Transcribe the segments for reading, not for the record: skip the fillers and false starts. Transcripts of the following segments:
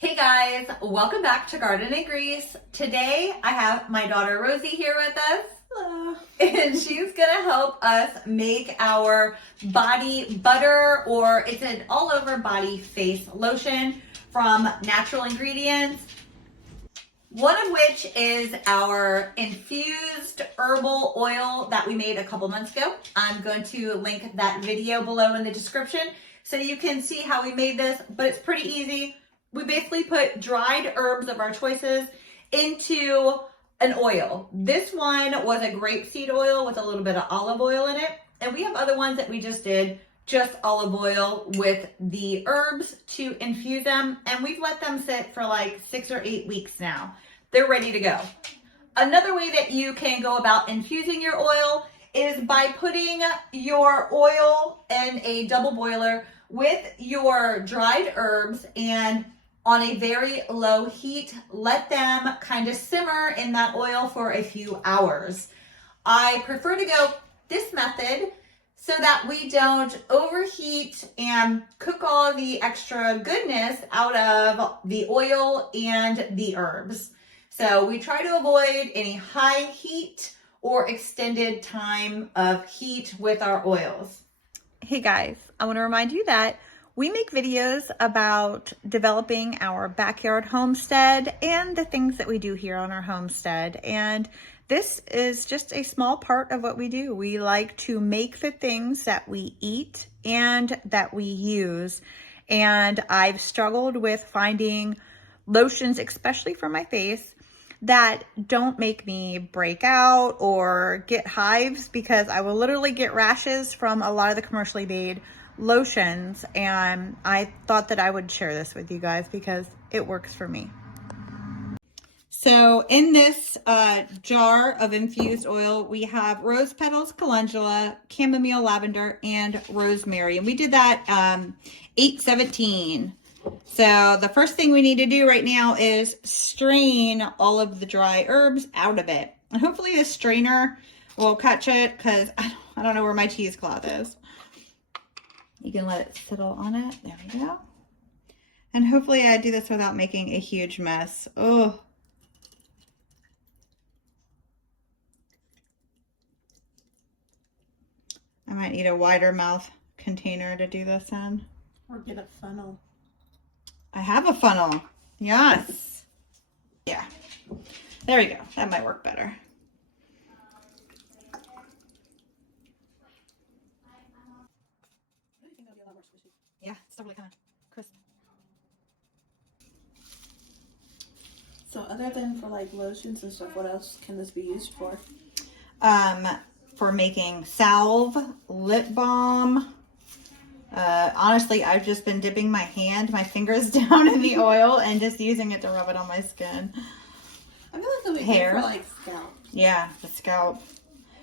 Hey guys, welcome back to Garden and Grease. Today I have my daughter Rosie here with us. Hello. And she's gonna help us make our body butter, or it's an all over body face lotion from natural ingredients. One of which is our infused herbal oil that we made a couple months ago. I'm going to link that video below in the description so you can see how we made this, but it's pretty easy. We basically put dried herbs of our choices into an oil. This one was a grapeseed oil with a little bit of olive oil in it. And we have other ones that we just did just olive oil with the herbs to infuse them. And we've let them sit for like 6 or 8 weeks now. They're ready to go. Another way that you can go about infusing your oil is by putting your oil in a double boiler with your dried herbs and on a very low heat, let them kind of simmer in that oil for a few hours. I prefer to go this method so that we don't overheat and cook all the extra goodness out of the oil and the herbs. So we try to avoid any high heat or extended time of heat with our oils. Hey guys, I want to remind you that we make videos about developing our backyard homestead and the things that we do here on our homestead. And this is just a small part of what we do. We like to make the things that we eat and that we use. And I've struggled with finding lotions, especially for my face, that don't make me break out or get hives, because I will literally get rashes from a lot of the commercially made lotions. And I thought that I would share this with you guys because it works for me. So in this jar of infused oil, we have rose petals, calendula, chamomile, lavender, and rosemary. And we did that 8/17. So the first thing we need to do right now is strain all of the dry herbs out of it. And hopefully this strainer will catch it, because I don't know where my cheesecloth is. You can let it settle on it. There we go. And hopefully I do this without making a huge mess. Oh. I might need a wider mouth container to do this in. Or get a funnel. I have a funnel. Yes. Yeah. There we go. That might work better. Yeah, it's totally kind of crisp. So other than for like lotions and stuff, what else can this be used for? For making salve, lip balm. Honestly, I've just been dipping my fingers down in the oil and just using it to rub it on my skin. I feel like it would be Hair. good for like scalp. Yeah, the scalp.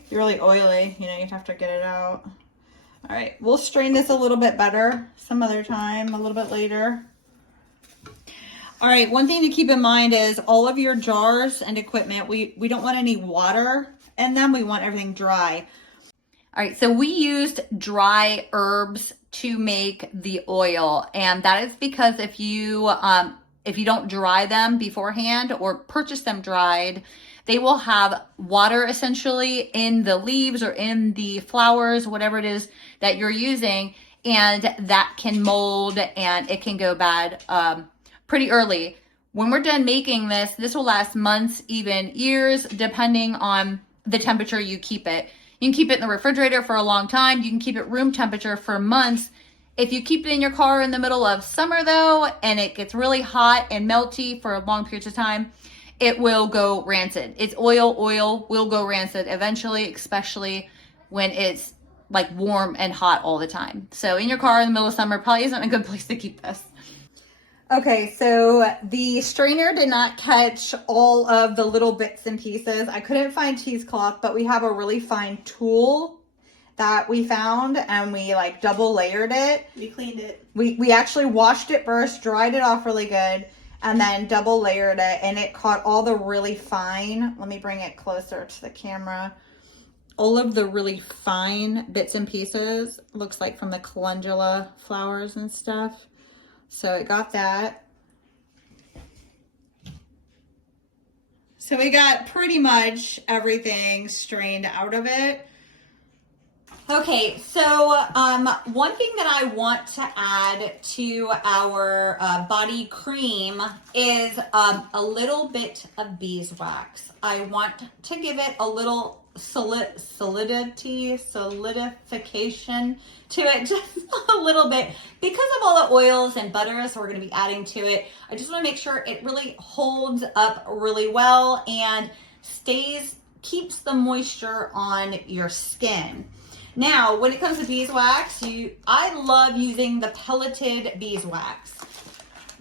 Be really oily, you know, you'd have to get it out. All right, we'll strain this a little bit better some other time, a little bit later. All right, one thing to keep in mind is all of your jars and equipment, we don't want any water in them. We want everything dry. All right, so we used dry herbs to make the oil, and that is because if you don't dry them beforehand or purchase them dried, they will have water essentially in the leaves or in the flowers, whatever it is that you're using, and that can mold and it can go bad pretty early. When we're done making this, this will last months, even years, depending on the temperature you keep it. You can keep it in the refrigerator for a long time. You can keep it room temperature for months. If you keep it in your car in the middle of summer though, and it gets really hot and melty for long periods of time, it will go rancid. It's oil will go rancid eventually, especially when it's like warm and hot all the time. So in your car in the middle of summer probably isn't a good place to keep this. Okay, so the strainer did not catch all of the little bits and pieces. I couldn't find cheesecloth, but we have a really fine tool that we found, and we like double layered it. We cleaned it. We actually washed it first, dried it off really good, and then double layered it, and it caught all the really fine, let me bring it closer to the camera, all of the really fine bits and pieces, looks like from the calendula flowers and stuff. So it got that. So we got pretty much everything strained out of it. Okay, so one thing that I want to add to our body cream is a little bit of beeswax. I want to give it a little solidification to it, just a little bit, because of all the oils and butters we're going to be adding to it. I just want to make sure it really holds up really well and keeps the moisture on your skin. Now, when it comes to beeswax, I love using the pelleted beeswax.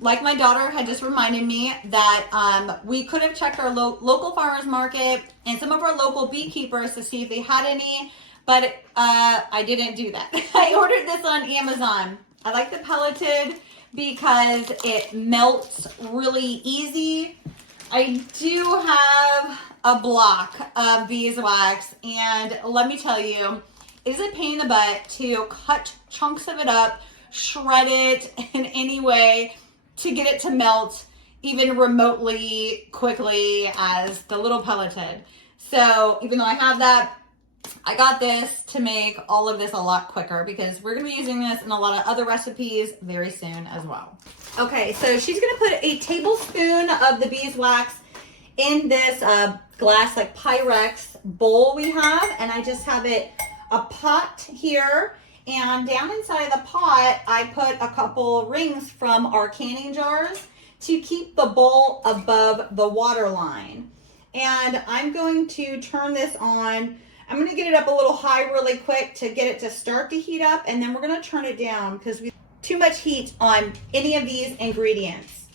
Like my daughter had just reminded me that we could have checked our local farmers market and some of our local beekeepers to see if they had any, but I didn't do that. I ordered this on Amazon. I like the pelleted because it melts really easy. I do have a block of beeswax, and let me tell you, it is a pain in the butt to cut chunks of it up, shred it in any way to get it to melt even remotely quickly as the little pelleted. So even though I have that, I got this to make all of this a lot quicker because we're gonna be using this in a lot of other recipes very soon as well. Okay, so she's gonna put a tablespoon of the beeswax in this glass like Pyrex bowl we have, and I just have it a pot here, and down inside the pot I put a couple rings from our canning jars to keep the bowl above the water line. And I'm going to turn this on. I'm going to get it up a little high really quick to get it to start to heat up, and then we're going to turn it down because we have too much heat on any of these ingredients.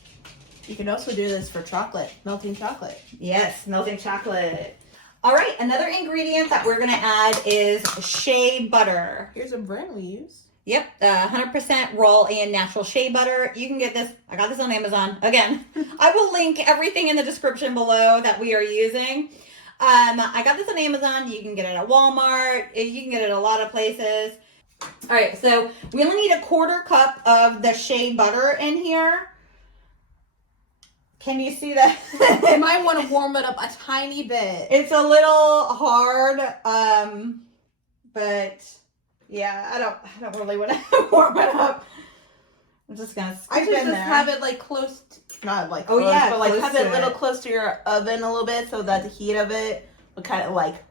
You can also do this for chocolate, melting chocolate. Yes, melting chocolate. All right, another ingredient that we're going to add is shea butter. Here's a brand we use. Yep, 100% raw and natural shea butter. You can get this. I got this on Amazon. Again, I will link everything in the description below that we are using. I got this on Amazon. You can get it at Walmart. You can get it at a lot of places. All right, so we only need a 1/4 cup of the shea butter in here. Can you see that? You might want to warm it up a tiny bit. It's a little hard, but yeah, I don't really want to warm it up. I'm just gonna I scoop should in just there. have it like close, not like Oh, close, yeah, but like close have to it a little it. close to your oven a little bit so that the heat of it will kind of like.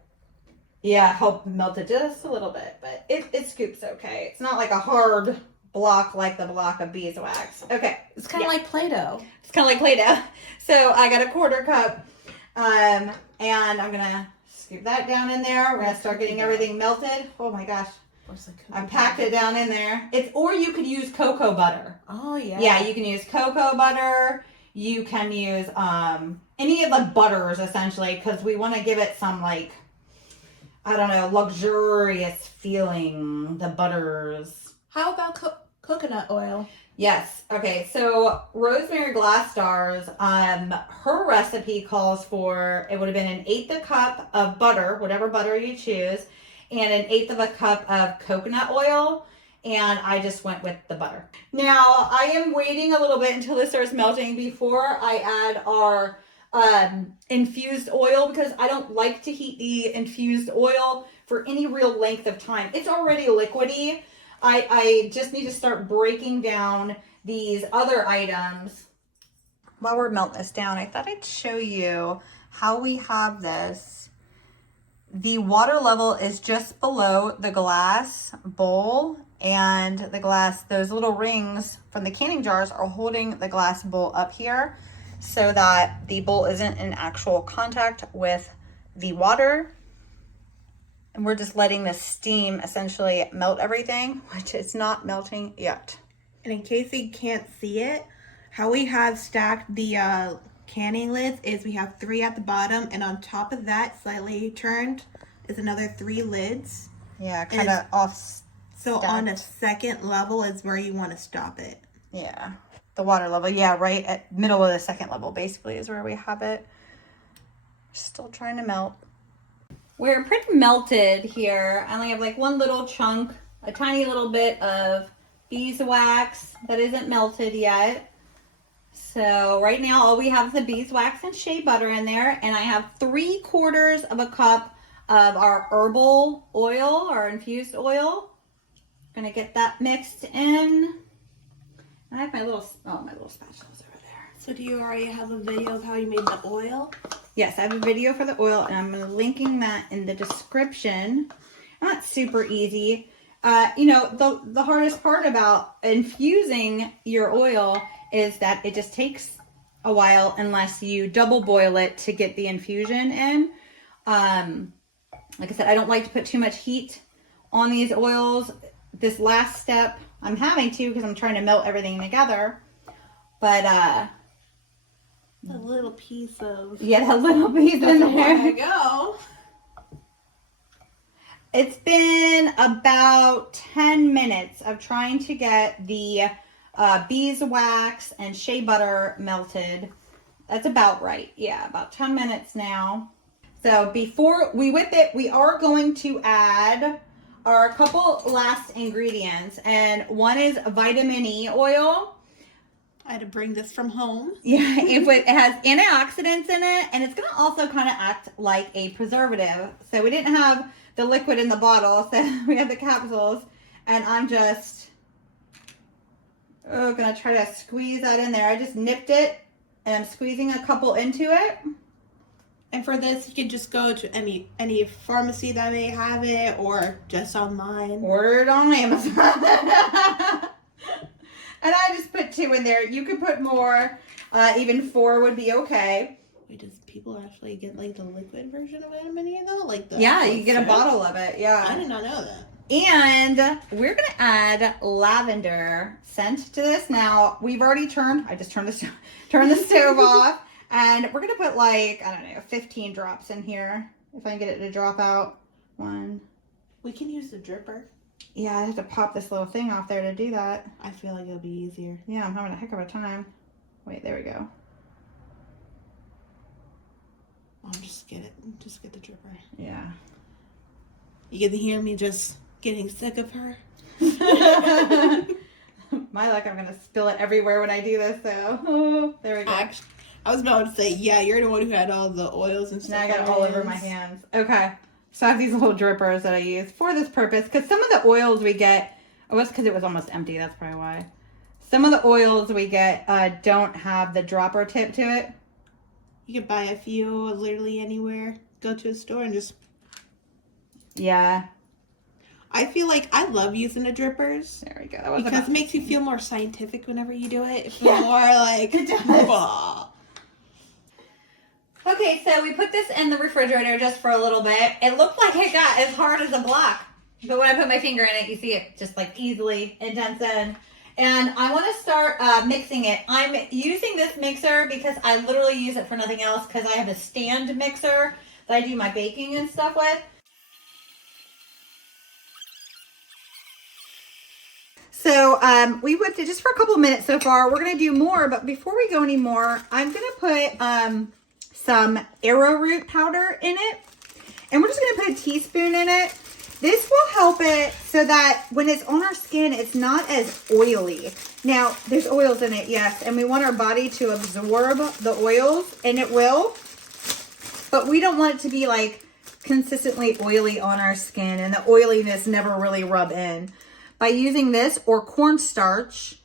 Yeah, help melt it just a little bit, but it scoops okay. It's not like a hard block like the block of beeswax. Okay. It's kind of like Play-Doh. It's kind of like Play-Doh. So I got a 1/4 cup, and I'm gonna scoop that down in there. We're gonna start getting everything melted. Oh my gosh. I packed it down in there. Or you could use cocoa butter. Oh yeah. Yeah, you can use cocoa butter. You can use any of the butters essentially, because we want to give it some like, I don't know, luxurious feeling. The butters. How about coconut oil? Yes. Okay. So Rosemary Glass Stars, her recipe calls for, it would have been 1/8 cup of butter, whatever butter you choose, and 1/8 cup of coconut oil. And I just went with the butter. Now I am waiting a little bit until this starts melting before I add our infused oil, because I don't like to heat the infused oil for any real length of time. It's already liquidy. I just need to start breaking down these other items. While we're melting this down, I thought I'd show you how we have this. The water level is just below the glass bowl, and the glass, those little rings from the canning jars are holding the glass bowl up here so that the bowl isn't in actual contact with the water. And we're just letting the steam essentially melt everything, which it's not melting yet. And in case you can't see it, how we have stacked the canning lids is we have 3 at the bottom, and on top of that, slightly turned, is another 3 lids. Yeah, kind of off. So on the second level is where you want to stop it. Yeah, the water level. Yeah, right at middle of the second level basically is where we have it. Still trying to melt. We're pretty melted here. I only have like one little chunk, a tiny little bit of beeswax that isn't melted yet. So right now all we have is the beeswax and shea butter in there, and I have 3/4 of a cup of our herbal oil, our infused oil. Gonna get that mixed in. I have my little spatulas over there. So do you already have a video of how you made the oil? Yes, I have a video for the oil, and I'm gonna linking that in the description. Not super easy. You know, the hardest part about infusing your oil is that it just takes a while unless you double boil it to get the infusion in. Like I said, I don't like to put too much heat on these oils. This last step, I'm having to because I'm trying to melt everything together. But, a little piece of... yeah, that little piece in there. There you go. It's been about 10 minutes of trying to get the beeswax and shea butter melted. That's about right. Yeah, about 10 minutes now. So before we whip it, we are going to add our couple last ingredients. And one is vitamin E oil. I had to bring this from home. Yeah, it has antioxidants in it, and it's going to also kind of act like a preservative. So we didn't have the liquid in the bottle, so we have the capsules, and I'm just gonna try to squeeze that in there. I just nipped it, and I'm squeezing a couple into it. And for this, you can just go to any pharmacy that may have it, or just online. Order it on Amazon. And I just put 2 in there. You could put more. Even 4 would be okay. Wait, does people actually get like the liquid version of vitamin E though? Like the Yeah, you get a syrup? bottle of it. Yeah. I did not know that. And we're going to add lavender scent to this. Now, we've already I just turned the stove off. And we're going to put like, I don't know, 15 drops in here. If I can get it to drop out. 1. We can use the dripper. Yeah, I have to pop this little thing off there to do that. I feel like it'll be easier. Yeah, I'm having a heck of a time. Wait, there we go. Just get the dripper. Yeah. You can hear me just getting sick of her. My luck, I'm going to spill it everywhere when I do this, so there we go. I was about to say, yeah, you're the one who had all the oils and stuff. Now I got it all over my hands. Okay. So I have these little drippers that I use for this purpose. Because some of the oils we get, oh, it's because it was almost empty. That's probably why. Some of the oils we get don't have the dropper tip to it. You can buy a few literally anywhere. Go to a store and just... Yeah. I feel like I love using the drippers. There we go. Because it makes you feel more scientific whenever you do it. It feels Yeah. more like... It does. Bah. Okay, so we put this in the refrigerator just for a little bit. It looked like it got as hard as a block. But when I put my finger in it, you see it just like easily indents in. And I want to start mixing it. I'm using this mixer because I literally use it for nothing else because I have a stand mixer that I do my baking and stuff with. So we whipped it just for a couple minutes so far. We're going to do more, but before we go any more, I'm going to put some arrowroot powder in it. And we're just going to put a teaspoon in it. This will help it so that when it's on our skin, it's not as oily. Now, there's oils in it, yes, and we want our body to absorb the oils, and it will. But we don't want it to be like consistently oily on our skin, and the oiliness never really rub in. By using this or cornstarch,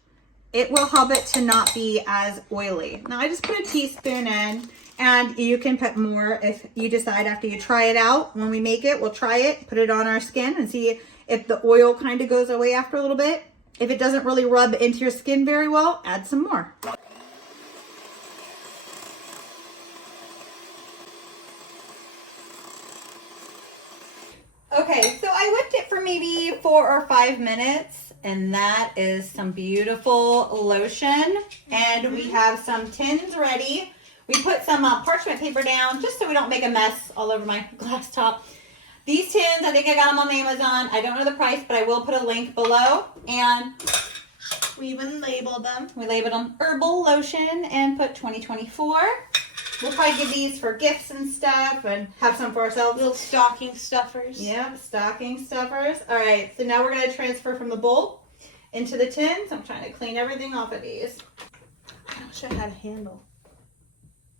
it will help it to not be as oily. Now, I just put a teaspoon in. And you can put more if you decide after you try it out. When we make it, we'll try it, put it on our skin and see if the oil kind of goes away after a little bit. If it doesn't really rub into your skin very well, add some more. Okay, so I whipped it for maybe 4 or 5 minutes. And that is some beautiful lotion. And we have some tins ready. We put some parchment paper down just so we don't make a mess all over my glass top. These tins, I think I got them on Amazon. I don't know the price, but I will put a link below. And We even labeled them. we labeled them herbal lotion and put 2024. We'll probably give these for gifts and stuff and have some for ourselves. Little stocking stuffers. Yep, stocking stuffers. All right, so now we're going to transfer from the bowl into the tins. I'm trying to clean everything off of these. I don't Wish I had a handle.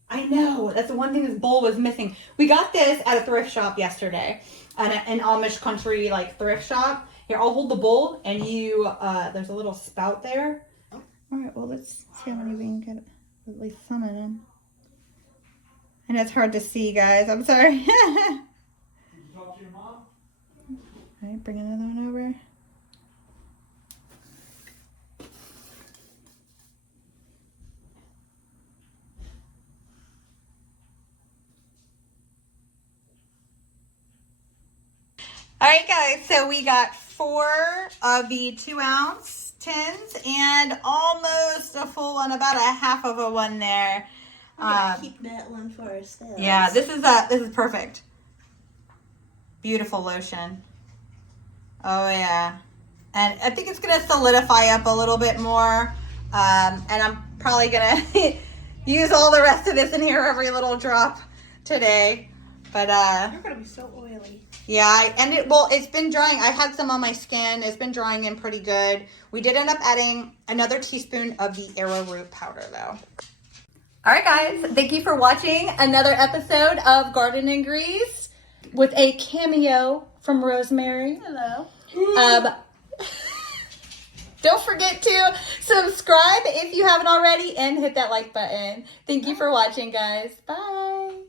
I know. That's the one thing this bowl was missing. We got this at a thrift shop yesterday. An Amish country like thrift shop. Here, I'll hold the bowl and you, there's a little spout there. Oh. All right, well, let's see how many we can get at least some of them. And it's hard to see, guys. I'm sorry. Did you talk to your mom? All right, bring another one over. All right, guys, so we got 4 of the 2-ounce tins and almost a full one, about a half of a one there. Keep that one for ourselves. Yeah, this is perfect. Beautiful lotion. Oh yeah, and I think it's gonna solidify up a little bit more. And I'm probably gonna use all the rest of this in here, every little drop today. But You're gonna be so oily. yeah, it's been drying. I had some on my skin. It's been drying in pretty good. We did end up adding another teaspoon of the arrowroot powder though. All right, guys, thank you for watching another episode of Garden and Grease with a cameo from Rosemary. Hello. Don't forget to subscribe if you haven't already and hit that like button. Thank you for watching, guys. Bye.